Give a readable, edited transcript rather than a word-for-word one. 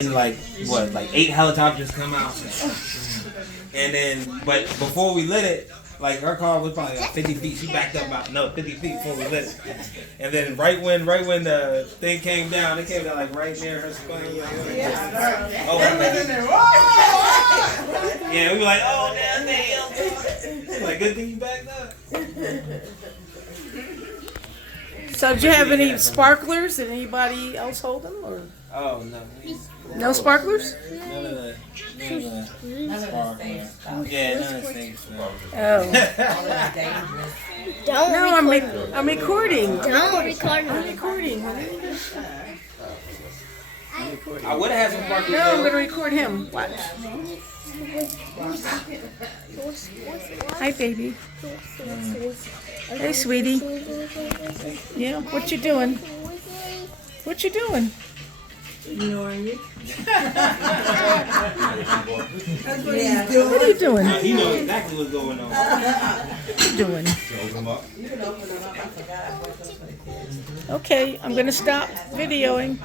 And like what, like 8 helicopters come out, and then but before we lit it, like her car was probably like 50 feet. She backed up about 50 feet before we lit it, and then right when the thing came down, it came down like right near her spine. Oh, yeah, we were like, oh damn, like good thing you backed up. So did you have any sparklers? Did anybody else hold them? Or? Oh no. No sparklers? None of the sparklers. Yeah, none of the things. Oh. Don't No, I'm recording. Don't record I'm me. recording. I would have had some sparklers. No, I'm going to record him. Watch. Hi, baby. Hey, sweetie. Yeah, what you doing? What you doing? Ignoring you. What are you doing? He knows exactly what's going on. What you doing? Okay, I'm going to stop videoing.